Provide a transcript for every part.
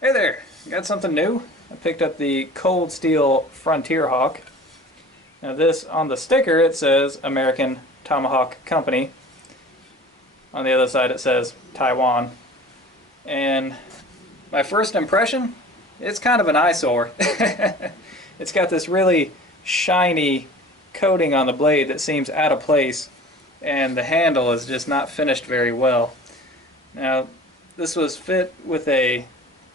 Hey there, got something new. I picked up the Cold Steel Frontier Hawk. Now this, on the sticker it says American Tomahawk Company. On the other side it says Taiwan. And my first impression, it's kind of an eyesore. It's got this really shiny coating on the blade that seems out of place, and the handle is just not finished very well. Now this was fit with a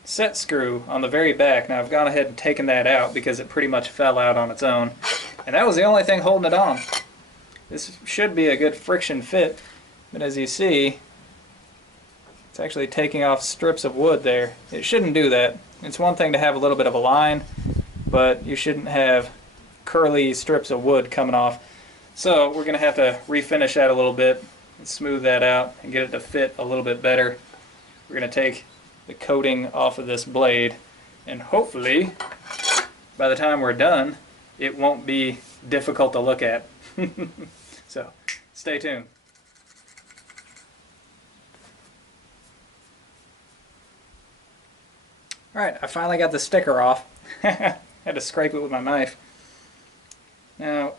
set screw on the very back. Now I've gone ahead and taken that out because it pretty much fell out on its own, and that was the only thing holding it on. This should be a good friction fit, but as you see, it's actually taking off strips of wood there. It shouldn't do that. It's one thing to have a little bit of a line, but you shouldn't have curly strips of wood coming off. So we're going to have to refinish that a little bit and smooth that out and get it to fit a little bit better. We're going to take the coating off of this blade, and hopefully by the time we're done it won't be difficult to look at. So stay tuned. Alright, I finally got the sticker off. Had to scrape it with my knife. Now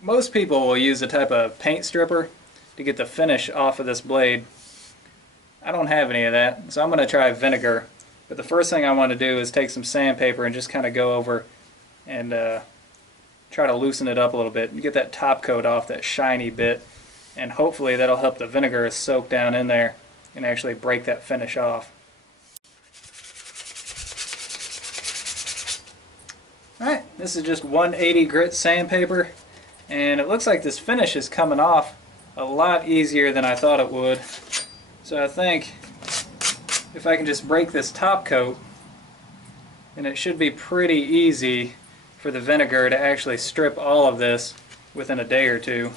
most people will use a type of paint stripper to get the finish off of this blade. I don't have any of that, so I'm going to try vinegar. But the first thing I want to do is take some sandpaper and just kind of go over and try to loosen it up a little bit and get that top coat off, that shiny bit, and hopefully that'll help the vinegar soak down in there and actually break that finish off. Alright, this is just 180 grit sandpaper, and it looks like this finish is coming off a lot easier than I thought it would. So I think if I can just break this top coat, then it should be pretty easy for the vinegar to actually strip all of this within a day or two.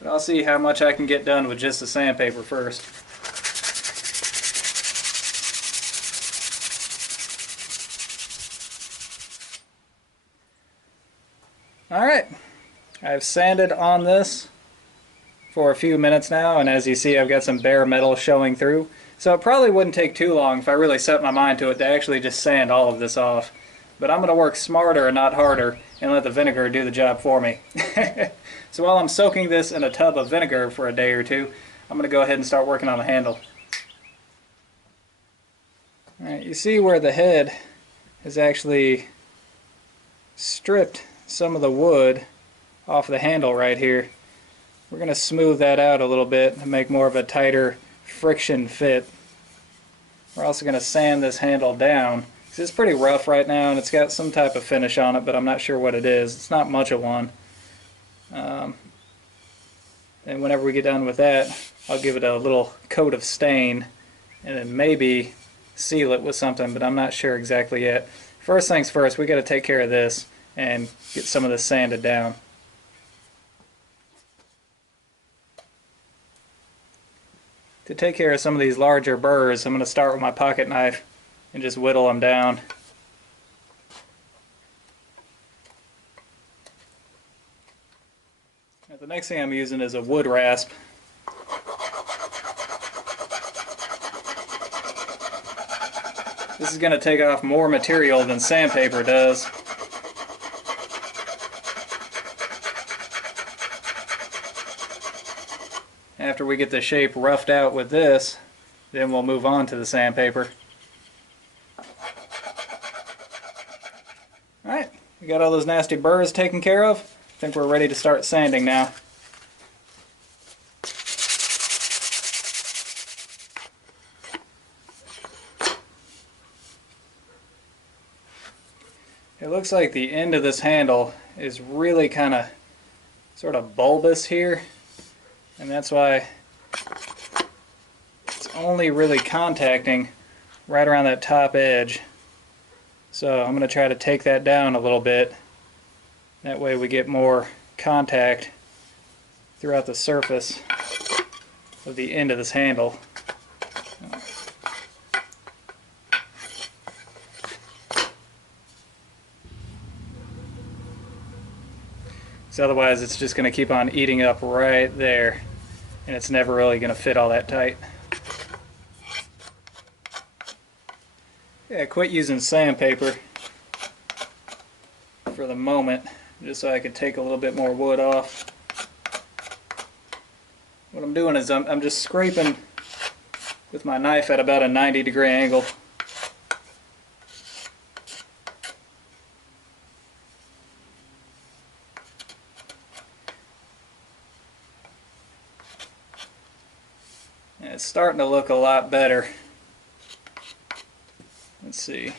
But I'll see how much I can get done with just the sandpaper first. Alright, I've sanded on this for a few minutes now, and as you see I've got some bare metal showing through. So it probably wouldn't take too long if I really set my mind to it to actually just sand all of this off. But I'm going to work smarter and not harder and let the vinegar do the job for me. So while I'm soaking this in a tub of vinegar for a day or two, I'm going to go ahead and start working on the handle. Alright, you see where the head has actually stripped some of the wood off the handle right here. We're going to smooth that out a little bit and make more of a tighter friction fit. We're also going to sand this handle down because it's pretty rough right now and it's got some type of finish on it, but I'm not sure what it is. It's not much of one. And whenever we get done with that, I'll give it a little coat of stain and then maybe seal it with something, but I'm not sure exactly yet. First things first, we got to take care of this and get some of this sanded down. To take care of some of these larger burrs, I'm going to start with my pocket knife and just whittle them down. Now, the next thing I'm using is a wood rasp. This is going to take off more material than sandpaper does. After we get the shape roughed out with this, then we'll move on to the sandpaper. Alright, we got all those nasty burrs taken care of. I think we're ready to start sanding now. It looks like the end of this handle is really kind of sort of bulbous here, and that's why it's only really contacting right around that top edge. So I'm going to try to take that down a little bit. That way we get more contact throughout the surface of the end of this handle. So otherwise it's just going to keep on eating up right there. and it's never really going to fit all that tight. Yeah, quit using sandpaper for the moment, just so I could take a little bit more wood off. What I'm doing is I'm just scraping with my knife at about a 90-degree angle. And it's starting to look a lot better. Let's see.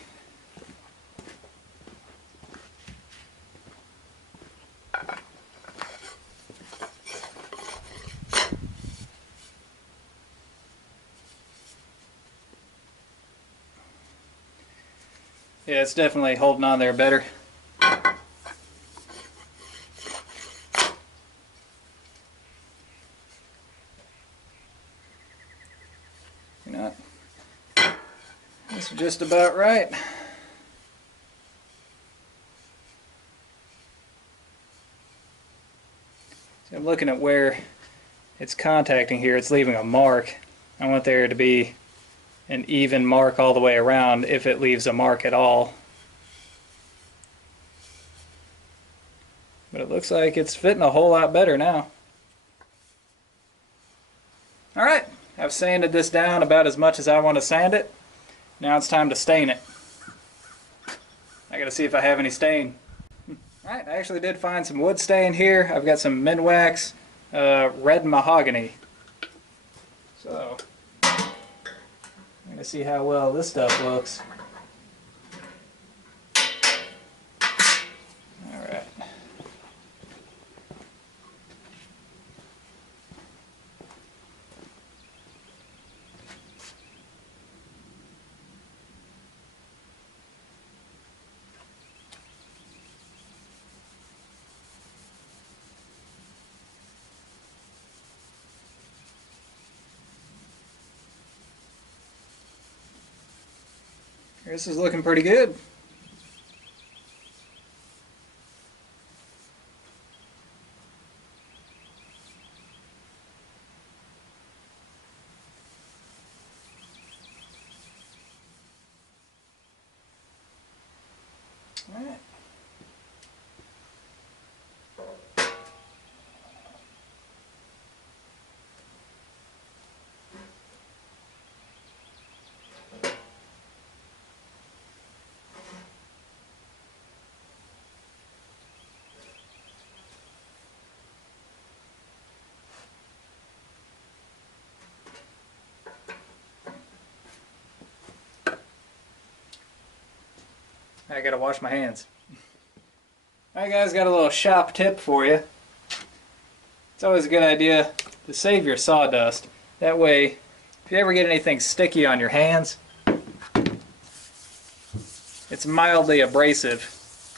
Yeah, it's definitely holding on there better. You know what? This is just about right. So I'm looking at where it's contacting here. It's leaving a mark. I want there to be an even mark all the way around, if it leaves a mark at all. But it looks like it's fitting a whole lot better now. Alright, I've sanded this down about as much as I want to sand it. Now it's time to stain it. I gotta see if I have any stain. Alright, I actually did find some wood stain here. I've got some Minwax red mahogany. So, I'm going to see how well this stuff looks. Alright. This is looking pretty good. All right. I gotta wash my hands. Alright guys, got a little shop tip for you. It's always a good idea to save your sawdust. That way, if you ever get anything sticky on your hands, it's mildly abrasive.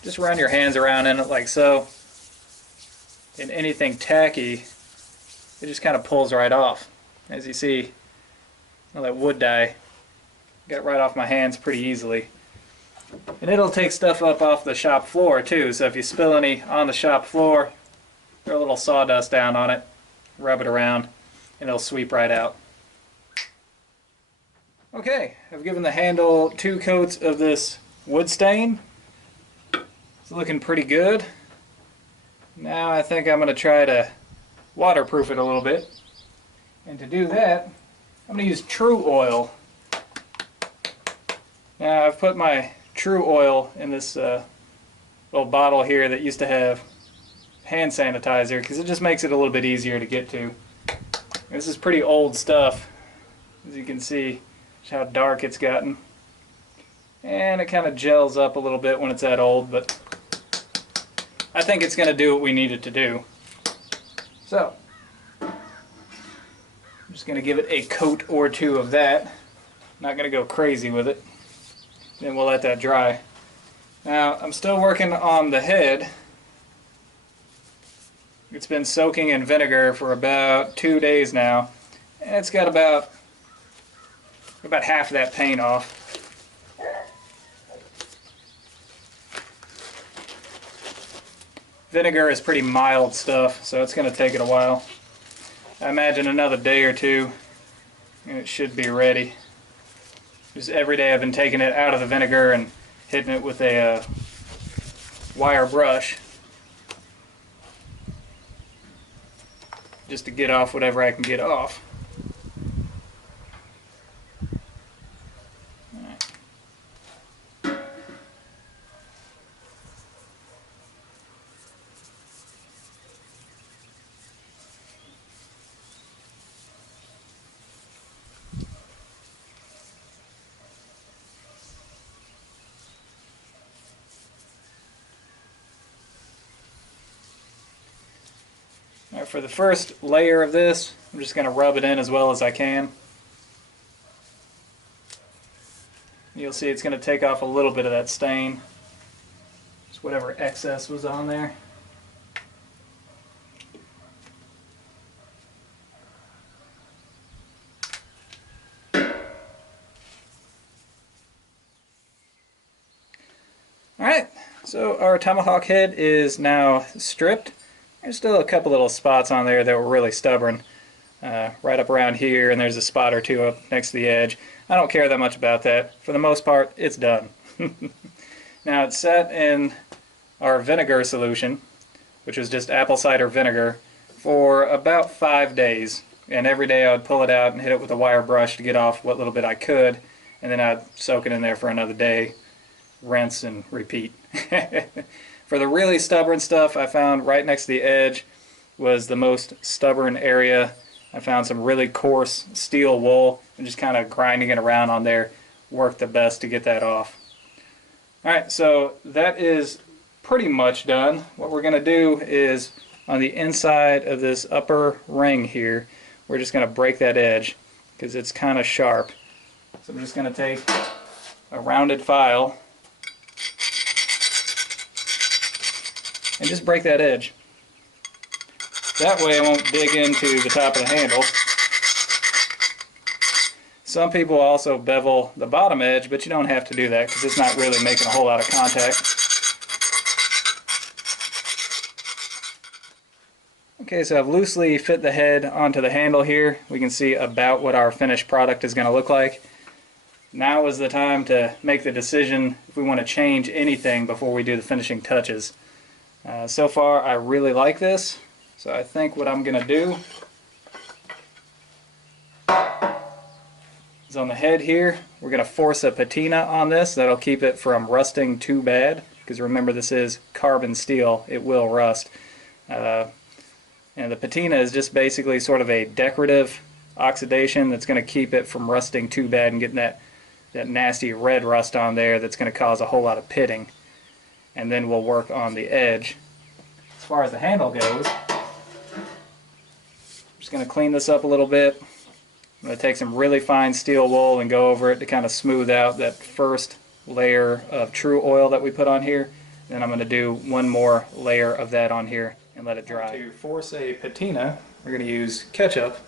Just run your hands around in it like so. And anything tacky, it just kind of pulls right off. As you see, all that wood dye got right off my hands pretty easily. And it'll take stuff up off the shop floor too, so if you spill any on the shop floor, throw a little sawdust down on it, rub it around, and it'll sweep right out. Okay, I've given the handle 2 coats of this wood stain. It's looking pretty good. Now I think I'm going to try to waterproof it a little bit. And to do that, I'm going to use True Oil. Now I've put my True Oil in this little bottle here that used to have hand sanitizer because it just makes it a little bit easier to get to. This is pretty old stuff, as you can see just how dark it's gotten. And it kind of gels up a little bit when it's that old, but I think it's going to do what we need it to do. So, I'm just going to give it a coat or 2 of that. Not going to go crazy with it. Then we'll let that dry. Now, I'm still working on the head. It's been soaking in vinegar for about 2 days now. And it's got about half of that paint off. Vinegar is pretty mild stuff, so it's going to take it a while. I imagine another day or two and it should be ready. Just every day I've been taking it out of the vinegar and hitting it with a wire brush just to get off whatever I can get off. All right, for the first layer of this, I'm just going to rub it in as well as I can. You'll see it's going to take off a little bit of that stain, just whatever excess was on there. Alright, so our tomahawk head is now stripped. There's still a couple little spots on there that were really stubborn. Right up around here, and there's a spot or two up next to the edge. I don't care that much about that. For the most part, it's done. Now it's set in our vinegar solution, which was just apple cider vinegar, for about 5 days. And every day I would pull it out and hit it with a wire brush to get off what little bit I could, and then I'd soak it in there for another day, rinse and repeat. For the really stubborn stuff, I found right next to the edge was the most stubborn area. I found some really coarse steel wool, and just kind of grinding it around on there worked the best to get that off. Alright, so that is pretty much done. What we're going to do is on the inside of this upper ring here, we're just going to break that edge because it's kind of sharp. So I'm just going to take a rounded file and just break that edge. That way I won't dig into the top of the handle. Some people also bevel the bottom edge, but you don't have to do that because it's not really making a whole lot of contact. Okay, so I've loosely fit the head onto the handle here. We can see about what our finished product is going to look like. Now is the time to make the decision if we want to change anything before we do the finishing touches. So far I really like this, so I think what I'm going to do is on the head here, we're going to force a patina on this. That'll keep it from rusting too bad, because remember this is carbon steel, it will rust. And the patina is just basically sort of a decorative oxidation that's going to keep it from rusting too bad and getting that nasty red rust on there that's going to cause a whole lot of pitting. And then we'll work on the edge. As far as the handle goes, I'm just going to clean this up a little bit. I'm going to take some really fine steel wool and go over it to kind of smooth out that first layer of true oil that we put on here. Then I'm going to do one more layer of that on here and let it dry. To force a patina, we're going to use ketchup.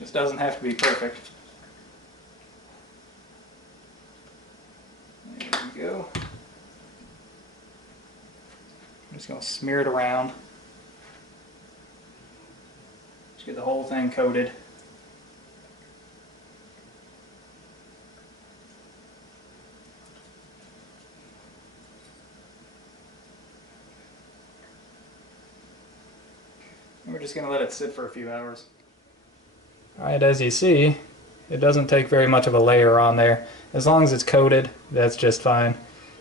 This doesn't have to be perfect. There we go. I'm just going to smear it around. Just get the whole thing coated. And we're just going to let it sit for a few hours. Alright, as you see, it doesn't take very much of a layer on there. As long as it's coated, that's just fine.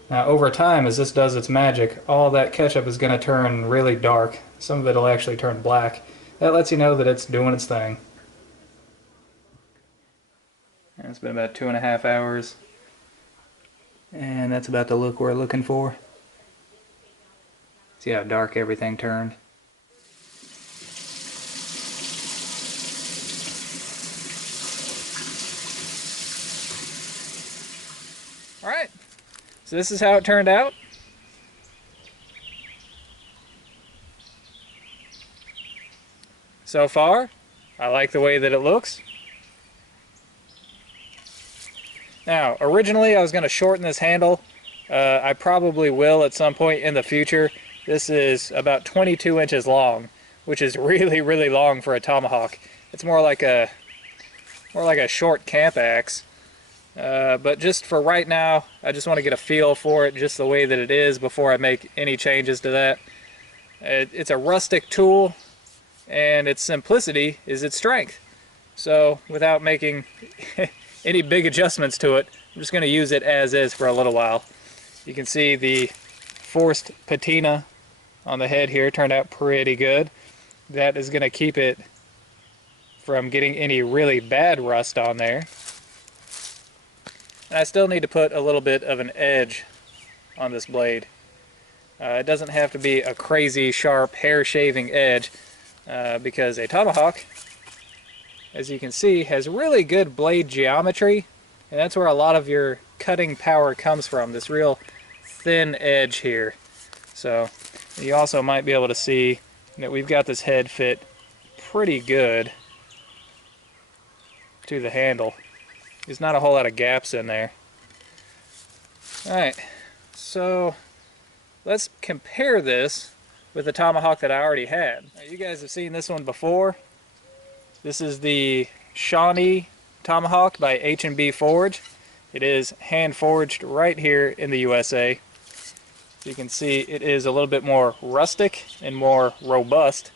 Now over time, as this does its magic, all that ketchup is going to turn really dark. Some of it will actually turn black. That lets you know that it's doing its thing. And it's been about 2.5 hours. And that's about the look we're looking for. See how dark everything turned? Alright, so this is how it turned out. So far, I like the way that it looks. Now, originally I was going to shorten this handle. I probably will at some point in the future. This is about 22 inches long. which is really, really long for a tomahawk. It's more like a short camp axe. But just for right now, I just want to get a feel for it just the way that it is before I make any changes to that. It's a rustic tool, and its simplicity is its strength. So without making any big adjustments to it, I'm just going to use it as is for a little while. You can see the forced patina on the head here turned out pretty good. That is going to keep it from getting any really bad rust on there. And I still need to put a little bit of an edge on this blade. It doesn't have to be a crazy sharp hair shaving edge because a tomahawk, as you can see, has really good blade geometry, and that's where a lot of your cutting power comes from, this real thin edge here. So you also might be able to see that we've got this head fit pretty good to the handle. There's not a whole lot of gaps in there. Alright, so let's compare this with the tomahawk that I already had. Now, you guys have seen this one before. This is the Shawnee Tomahawk by H&B Forge. It is hand forged right here in the USA. You can see it is a little bit more rustic and more robust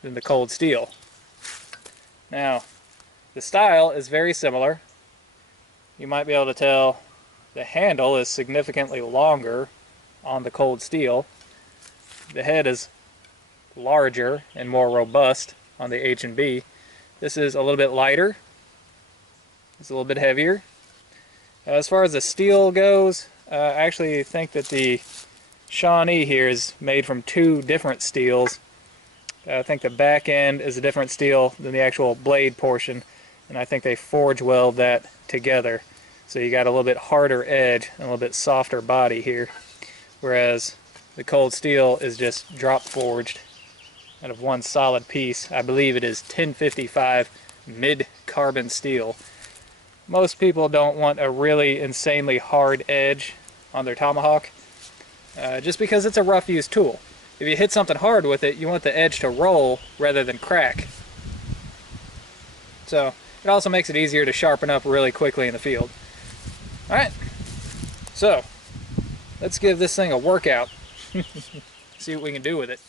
than the cold steel. Now, the style is very similar. You might be able to tell the handle is significantly longer on the cold steel. The head is larger and more robust on the H&B. This is a little bit lighter. It's a little bit heavier. As far as the steel goes, I actually think that the Shawnee here is made from two different steels. I think the back end is a different steel than the actual blade portion, and I think they forge weld that together. So you got a little bit harder edge and a little bit softer body here, whereas the cold steel is just drop forged out of one solid piece. I believe it is 1055 mid-carbon steel. Most people don't want a really insanely hard edge on their tomahawk, just because it's a rough use tool. If you hit something hard with it, you want the edge to roll rather than crack. So it also makes it easier to sharpen up really quickly in the field. Alright, so let's give this thing a workout. See what we can do with it.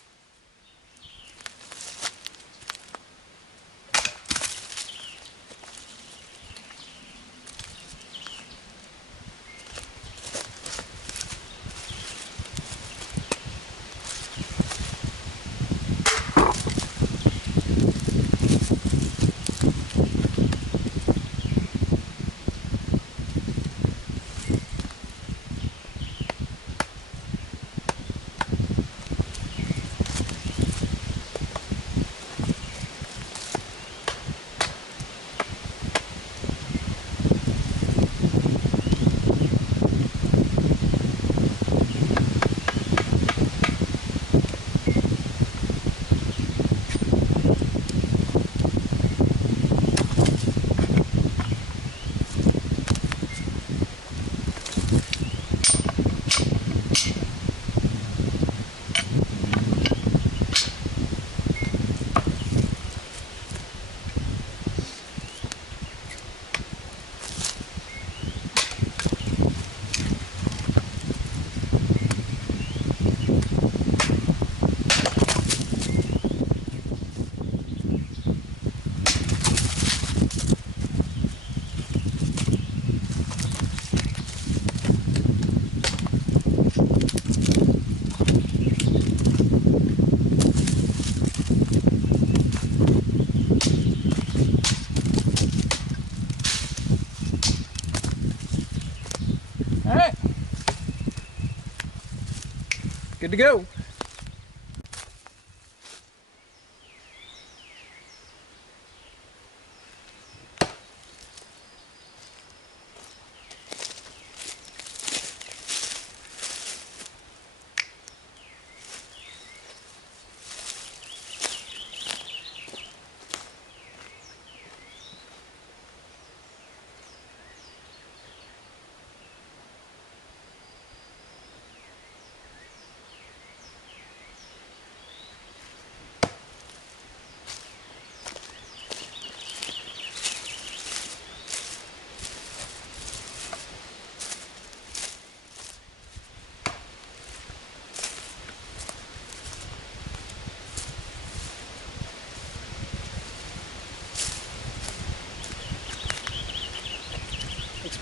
Alright, good to go.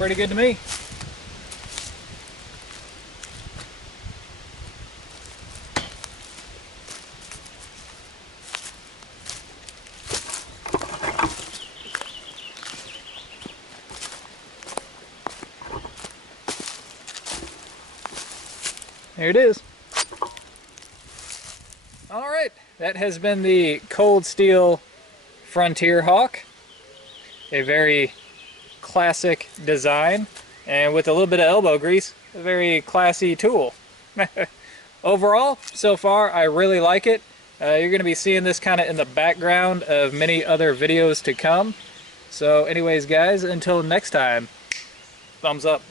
pretty good to me. There it is. Alright, that has been the Cold Steel Frontier Hawk. A very classic design, and with a little bit of elbow grease, a very classy tool. Overall, so far, I really like it. You're going to be seeing this kind of in the background of many other videos to come. So anyways, guys, until next time, thumbs up.